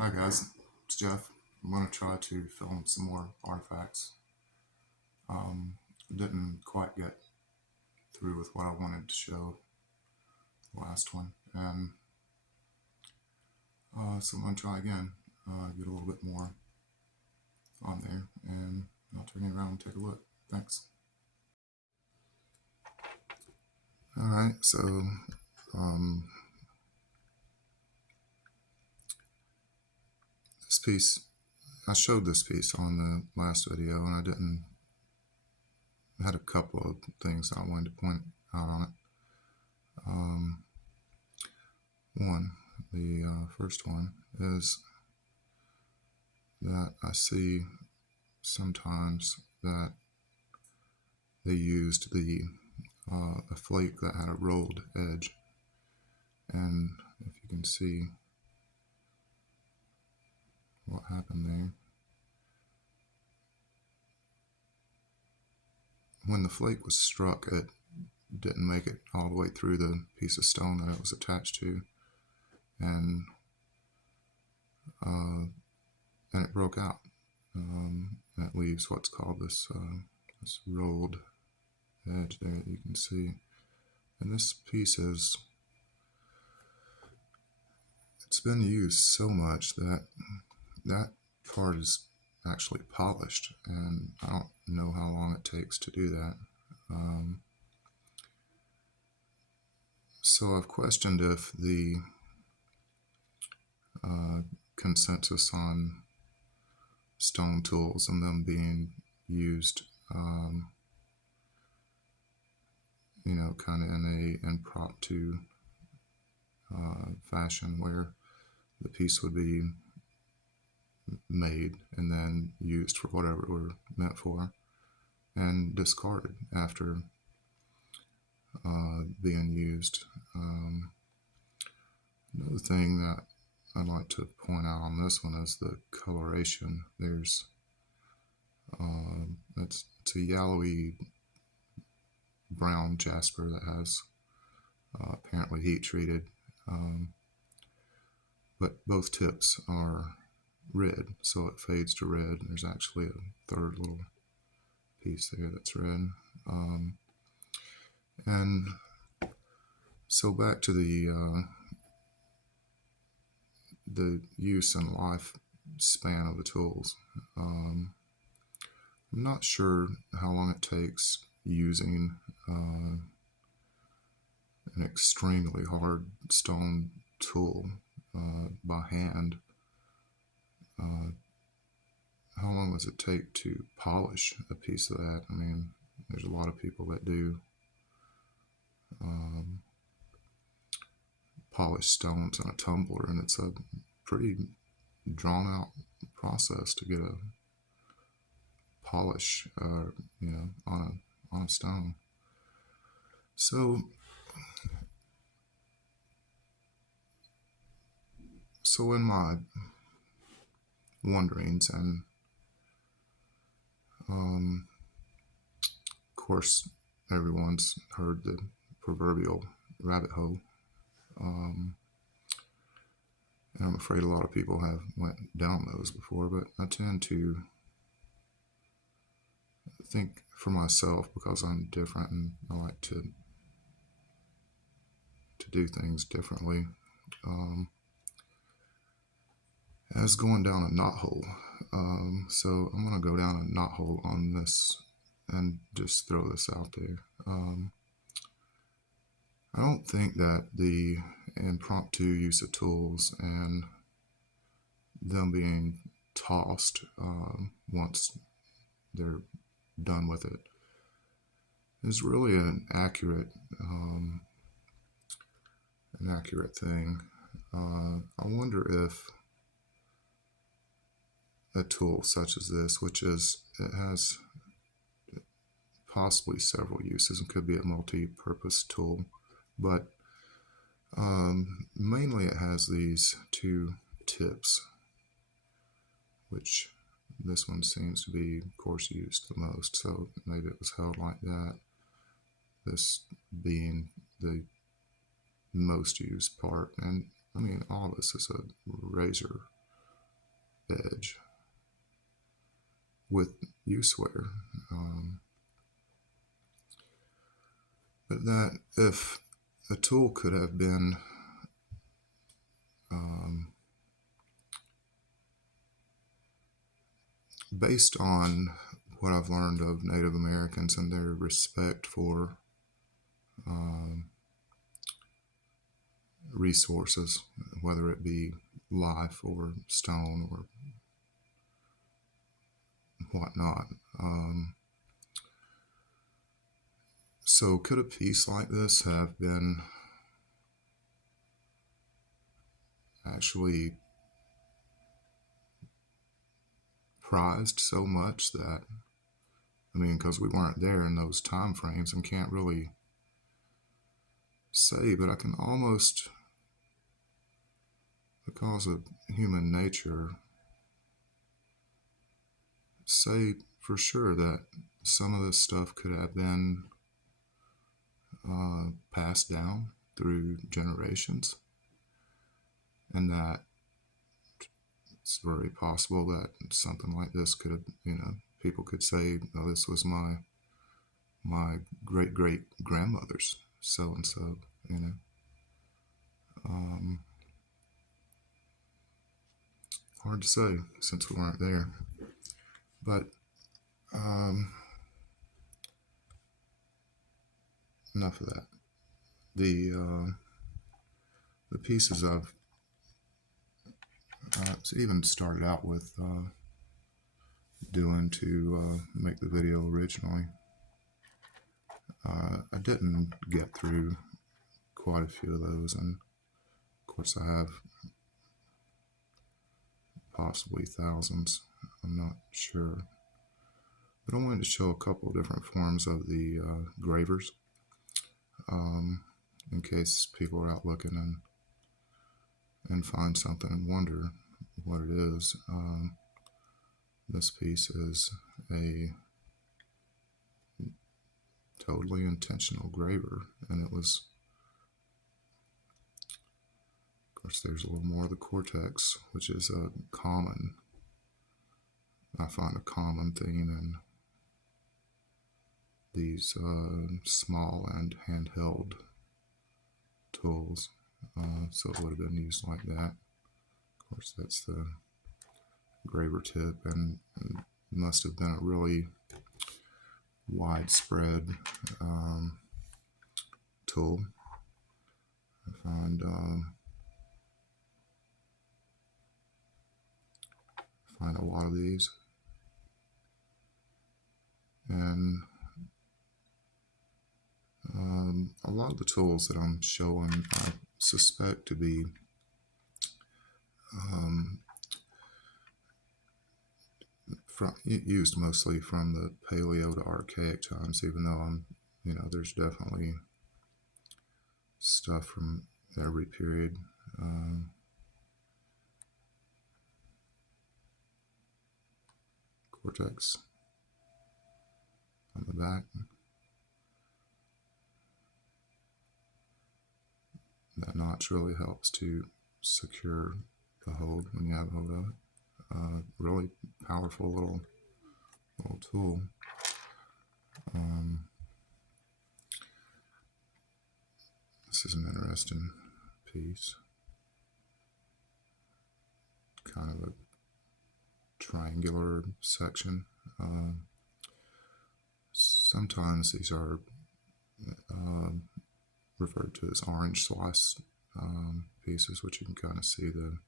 Hi guys, it's Jeff. I'm going to try to film some more artifacts. Didn't quite get through with what I wanted to show the last one, and so I'm going to try again, get a little bit more on there, and I'll turn it around and take a look. Thanks. Alright, so this piece, I showed this piece on the last video, and I had a couple of things I wanted to point out on it. The first one is that I see sometimes that they used a flake that had a rolled edge, and if you can see what happened there, when the flake was struck, it didn't make it all the way through the piece of stone that it was attached to, and it broke out. That leaves what's called this rolled edge there that you can see. And this piece it's been used so much that that part is actually polished, and I don't know how long it takes to do that. So I've questioned if the consensus on stone tools and them being used, kind of in a impromptu fashion where the piece would be made and then used for whatever it were meant for and discarded after being used. Another thing that I'd like to point out on this one is the coloration. There's it's a yellowy brown jasper that has apparently heat treated, but both tips are red, so it fades to red. There's actually a third little piece there that's red. And so back to the use and lifespan of the tools. I'm not sure how long it takes using an extremely hard stone tool by hand. How long does it take to polish a piece of that? I mean, there's a lot of people that do polish stones in a tumbler, and it's a pretty drawn out process to get a polish, on a stone. So in my wonderings, and of course everyone's heard the proverbial rabbit hole, and I'm afraid a lot of people have went down those before, but I tend to think for myself, because I'm different and I like to do things differently, as going down a knot hole. So I'm going to go down a knot hole on this and just throw this out there. I don't think that the impromptu use of tools and them being tossed once they're done with it is really an accurate thing. I wonder if a tool such as this, it has possibly several uses and could be a multi-purpose tool, but mainly it has these two tips, which this one seems to be, of course, used the most, so maybe it was held like that, this being the most used part. And I mean, all this is a razor edge with use wear. But that if a tool could have been based on what I've learned of Native Americans and their respect for resources, whether it be life or stone or whatnot. So could a piece like this have been actually prized so much that, I mean, because we weren't there in those time frames and can't really say, but I can almost, because of human nature, say for sure that some of this stuff could have been passed down through generations, and that it's very possible that something like this could have, people could say, oh, this was my great great grandmother's so and so, hard to say since we weren't there. But enough of that. The pieces I've even started out with doing to make the video originally, I didn't get through quite a few of those, and of course I have possibly thousands, I'm not sure. But I wanted to show a couple of different forms of the gravers, in case people are out looking and find something and wonder what it is. This piece is a totally intentional graver, and it was, of course, there's a little more of the cortex, which is a common, I find a common theme in these small and handheld tools. So it would have been used like that. Of course, that's the graver tip, and must have been a really widespread tool. I find a lot of these, and a lot of the tools that I'm showing I suspect to be used mostly from the Paleo to Archaic times, even though there's definitely stuff from every period. Cortex on the back. That notch really helps to secure the hold when you have a hold of it. Really powerful little tool. This is an interesting piece. Kind of a triangular section. Sometimes these are referred to as orange slice pieces, which you can kind of see the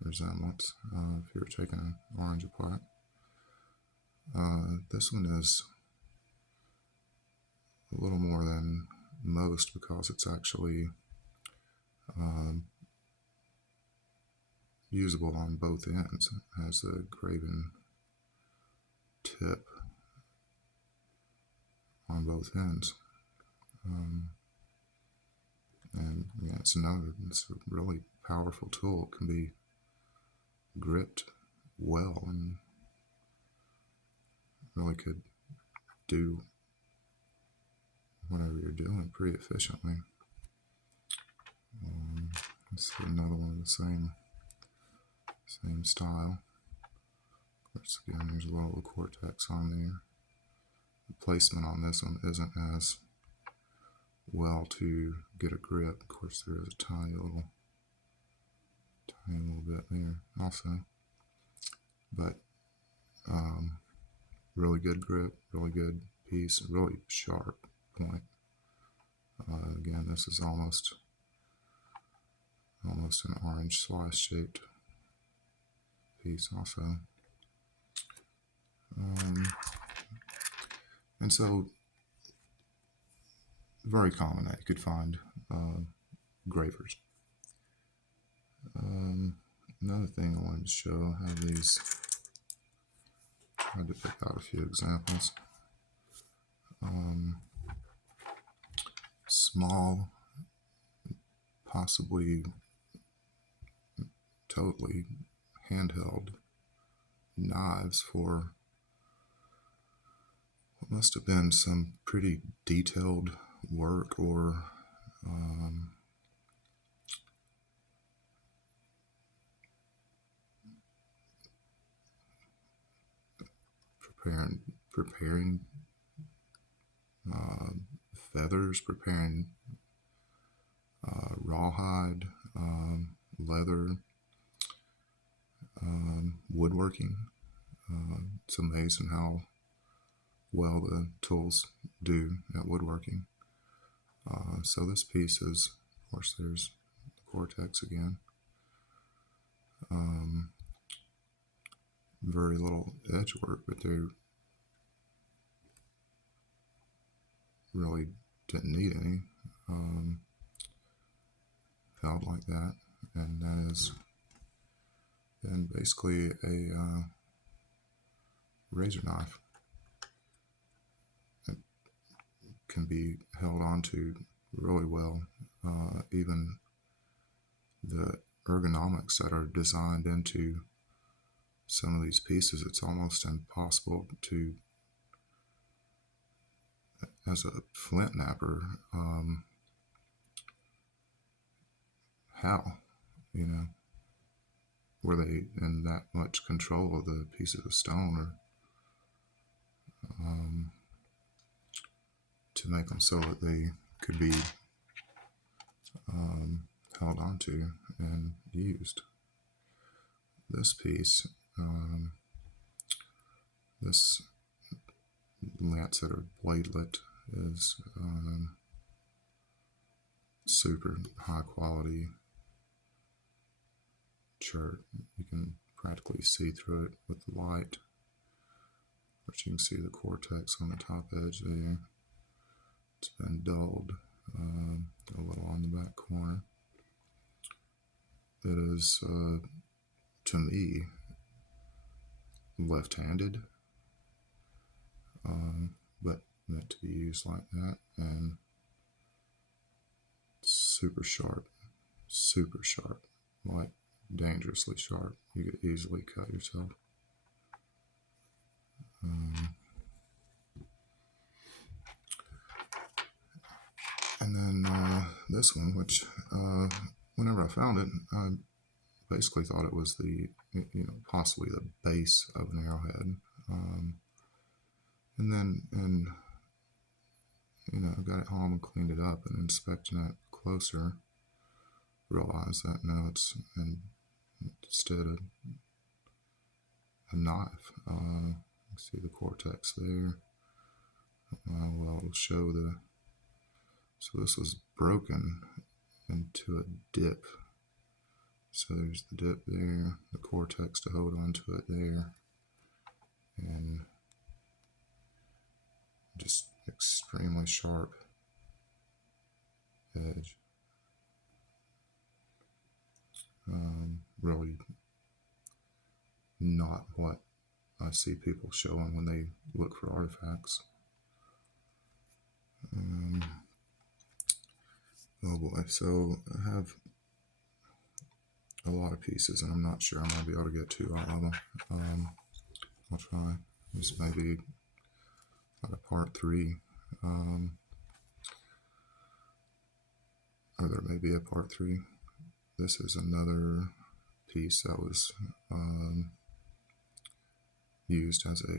resemblance if you were taking an orange apart. This one is a little more than most because it's actually usable on both ends. It has the graven tip on both ends. And yeah, it's a really powerful tool. It can be gripped well and really could do whatever you're doing pretty efficiently. Let's see another one of the same Same style. Of course, again, there's a little Cortex on there. The placement on this one isn't as well to get a grip. Of course, there is a tiny little bit there also. But really good grip, really good piece, really sharp point. Again, this is almost an orange slice shaped piece also. And so very common that you could find gravers. Another thing I wanted to show, I have these, tried to pick out a few examples. Small, possibly totally handheld knives for what must have been some pretty detailed work or preparing feathers, preparing rawhide, leather, woodworking. It's amazing how well the tools do at woodworking. So this piece is, of course, there's the Cortex again. Very little edge work, but they really didn't need any. Held like that, and that is then basically a razor knife. It can be held onto really well. Even the ergonomics that are designed into some of these pieces, it's almost impossible to, as a flint napper, how, were they in that much control of the pieces of stone, or to make them so that they could be held onto and used. This piece, this lancet or bladelet is super high quality chert. You can practically see through it with the light. But you can see the Cortex on the top edge there. It's been dulled a little on the back corner. It is, to me, left-handed, but meant to be used like that, and super sharp, like dangerously sharp. You could easily cut yourself. And then this one, which whenever I found it, I basically thought it was possibly the base of an arrowhead. And then I got it home and cleaned it up, and inspecting it closer, realized that no, it's instead a knife. You see the Cortex there. Well, it'll show so this was broken into a dip. So there's the dip there, the Cortex to hold onto it there, and just extremely sharp edge. Really not what I see people showing when they look for artifacts. Oh boy, so I have a lot of pieces, and I'm not sure I'm going to be able to get to all of them. I'll try. This may be like a part 3. Or there may be a part 3. This is another piece that was used as a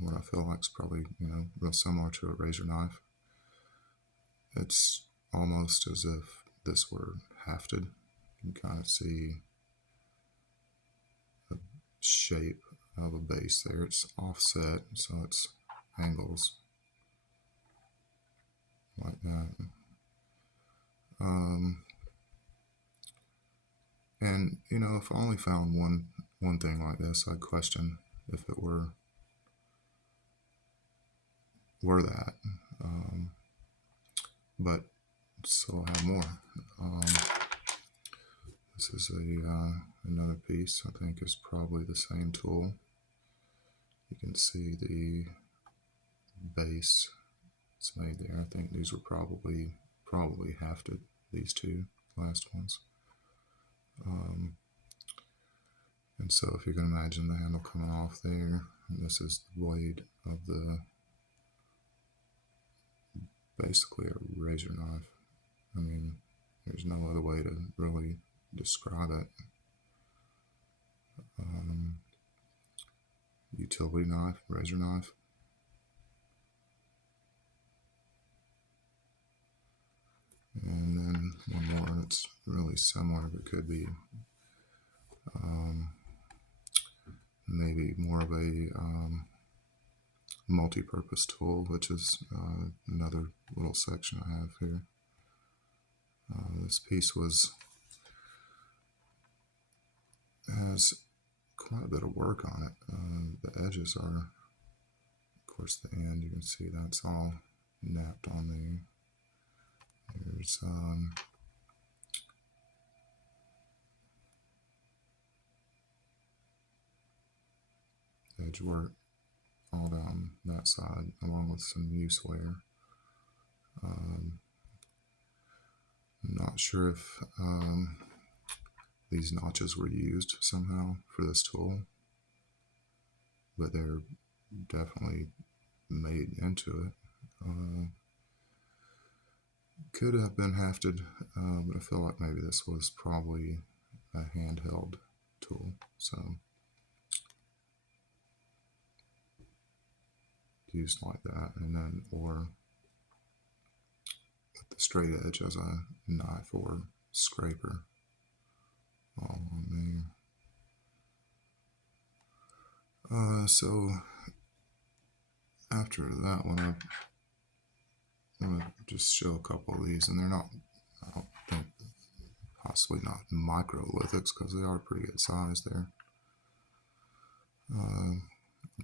what I feel like is probably real similar to a razor knife. It's almost as if this were hafted. You can kind of see the shape of a base there. It's offset, so it's angles like that. And if I only found one thing like this, I'd question if it were that. But so I have more. This is another piece. I think is probably the same tool. You can see the base it's made there. I think these were probably hafted. These two last ones. And so if you can imagine the handle coming off there, this is the blade of basically a razor knife. I mean, there's no other way to really describe it. Utility knife, razor knife. And then one more that's really similar, but could be maybe more of a multi-purpose tool, which is another little section I have here. This piece has quite a bit of work on it. The edges are, of course, the end. You can see that's all napped on there. There's edge work all down that side, along with some use wear. I'm not sure if these notches were used somehow for this tool, but they're definitely made into it. Could have been hafted, but I feel like maybe this was probably a handheld tool. So used like that, and then or with the straight edge as a knife or scraper all on there. So after that one, I'm going to just show a couple of these, and they're not, I don't think, possibly not microlithics, because they are pretty good size there.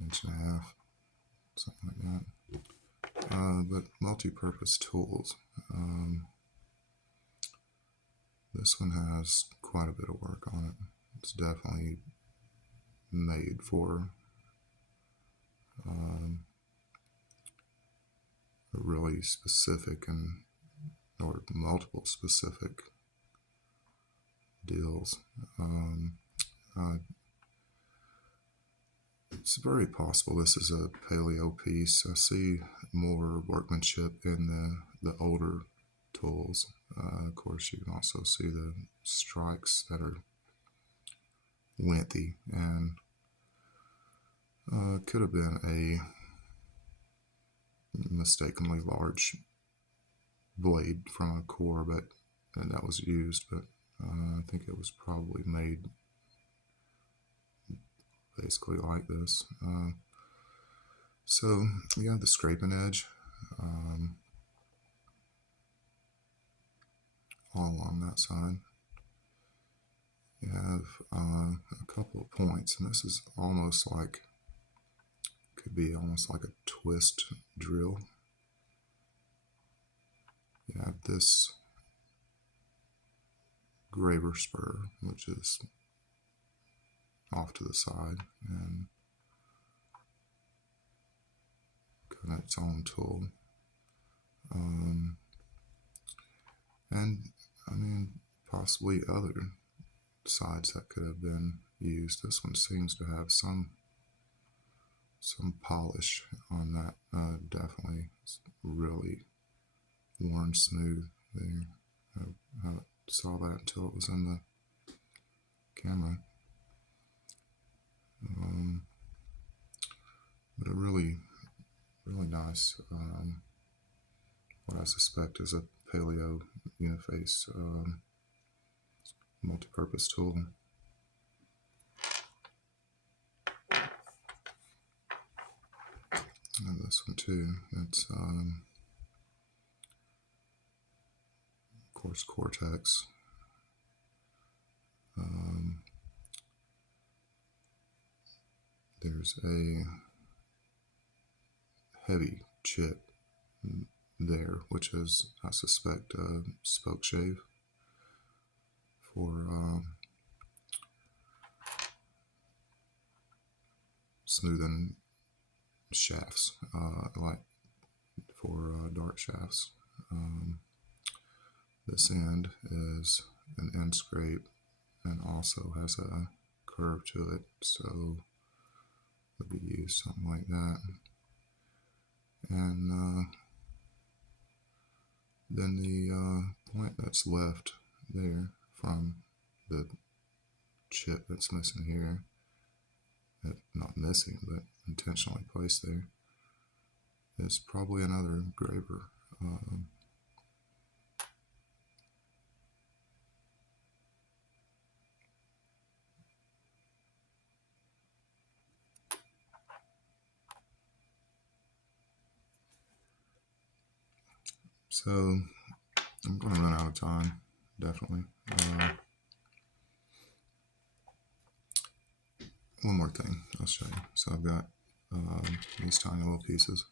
Inch and a half, something like that. But multi-purpose tools. This one has quite a bit of work on it. It's definitely made for a really specific or multiple specific deals. It's very possible this is a paleo piece. I see more workmanship in the older tools. Of course, you can also see the strikes that are lengthy, and could have been a mistakenly large blade from a core, and that was used, but I think it was probably made basically like this. So you have the scraping edge all along that side. You have a couple of points, and this is almost like, could be almost like a twist drill. You have this graver spur, which is off to the side, and got its own tool. And I mean, possibly other sides that could have been used. This one seems to have some polish on that. Definitely, it's really worn smooth there. I saw that until it was in the camera. nice, what I suspect is a paleo uniface multi-purpose tool. And this one too, it's of course Cortex. There's a heavy chip there, which is, I suspect, a spoke shave for smoothing shafts, like for dart shafts. This end is an end scrape and also has a curve to it, so would be used something like that. And then the point that's left there from the chip that's missing here, not missing, but intentionally placed there, is probably another graver. So I'm going to run out of time, definitely. One more thing I'll show you. So I've got these tiny little pieces.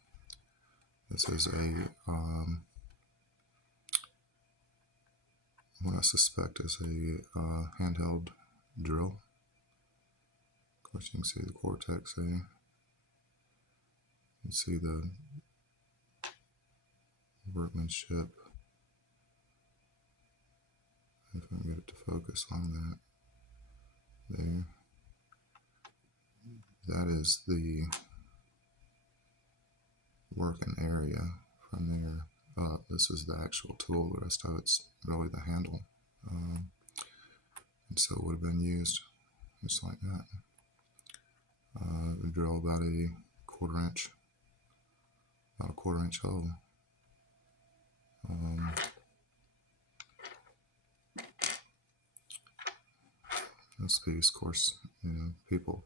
This is a what I suspect is a handheld drill. Of course, you can see the Cortex there. You can see the workmanship. If I can get it to focus on that. There. That is the working area. From there up, this is the actual tool. The rest of it's really the handle. And so it would have been used just like that. We drill about a quarter inch hole. This piece, of course, people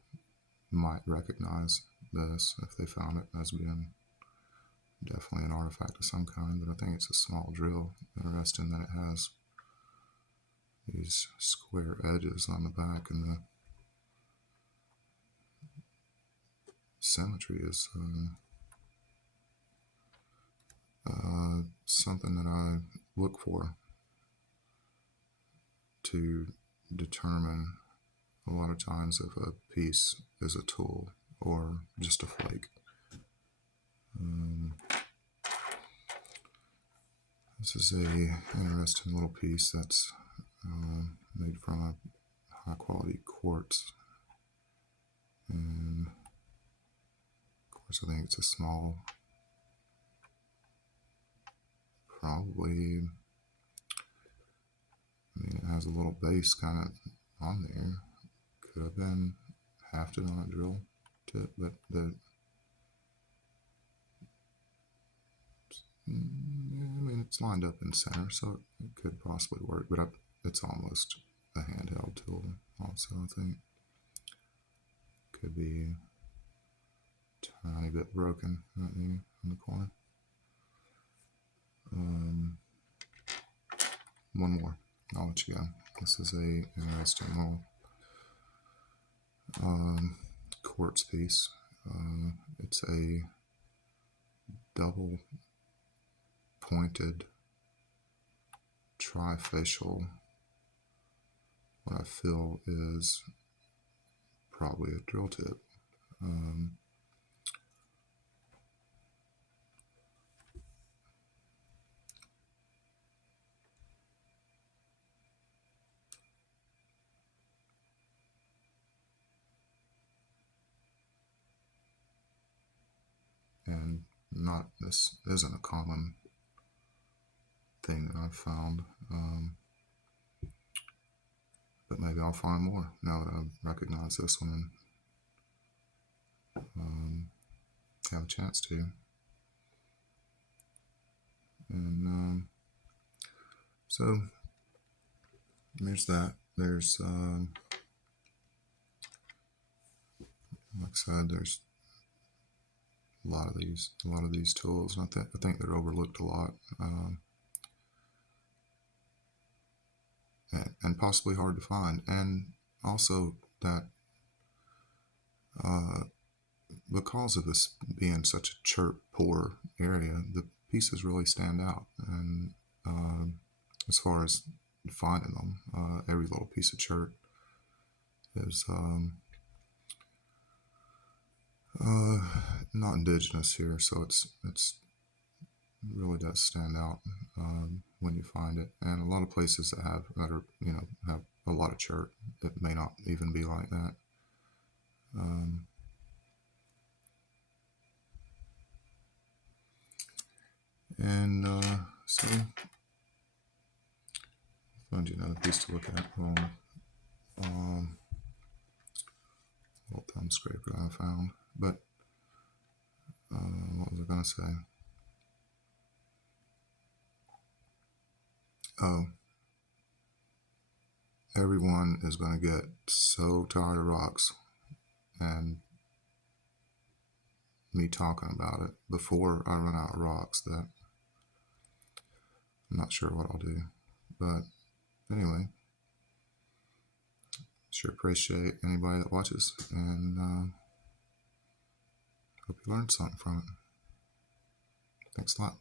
might recognize this if they found it as being definitely an artifact of some kind, but I think it's a small drill. Interesting that it has these square edges on the back, and the symmetry is something that I look for to determine a lot of times if a piece is a tool or just a flake. This is a interesting little piece that's made from a high quality quartz, and of course I think it's a small, probably, I mean, it has a little base kind of on there. Could have been hafted on a drill tip, but I mean, it's lined up in center, so it could possibly work, but it's almost a handheld tool also, I think. Could be a tiny bit broken right there in the corner. One more. I'll let you go. This is a interesting little quartz piece. It's a double pointed trifacial, what I feel is probably a drill tip. And this isn't a common thing that I've found, but maybe I'll find more now that I've recognized this one and have a chance to. And so there's that. There's like I said, there's a lot of these tools, and I think they're overlooked a lot, and possibly hard to find. And also that because of this being such a chert poor area, the pieces really stand out. And as far as finding them, every little piece of chert is not indigenous here, so it really does stand out when you find it. And a lot of places that are have a lot of chert, it may not even be like that. And so I'll find you another piece to look at. Well, little thumb scraper I found, but what was I going to say? Oh, everyone is going to get so tired of rocks and me talking about it before I run out of rocks that I'm not sure what I'll do. But anyway, sure appreciate anybody that watches, and hope you learned something from it. Thanks a lot.